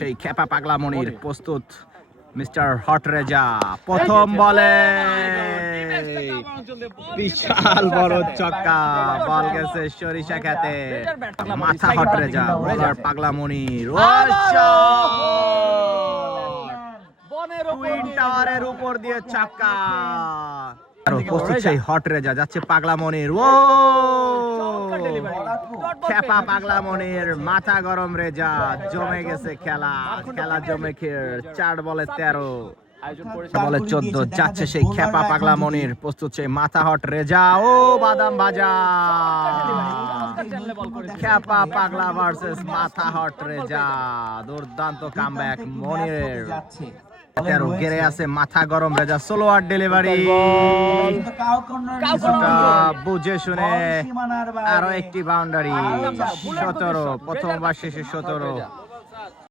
সেই খেপা পাগলা মনির প্রস্তুত মিস্টার হট রেজা প্রথম বলে বিশাল বড় ছক্কা বল গেছে সরিষা খেতে মাথা হট রেজা বলার পাগলা মনির টুইন টাওয়ারের উপর দিয়ে ছক্কা প্রস্তুত সেই হট রেজা যাচ্ছে পাগলা মনির ও খেপা পাগলা মনির মাথা গরম রেজা জমে গেছে খেলা খেলা জমে খেয়ে 4 বলে 13 বলে 14 যাচ্ছে সেই খেপা পাগলা মনির প্রস্তুত সেই মাথা হট রেজা ও বাদাম ভাজা খেপা পাগলা ভার্সেস মাথা হট রেজা দুর্দান্ত কামব্যাক মনিরের 13 গেড়ে আছে মাথা গরম রেজা সোলোয়ার ডেলিভারি বুঝে শুনে আরো একটি বাউন্ডারি 17 প্রথমবার শেষে 17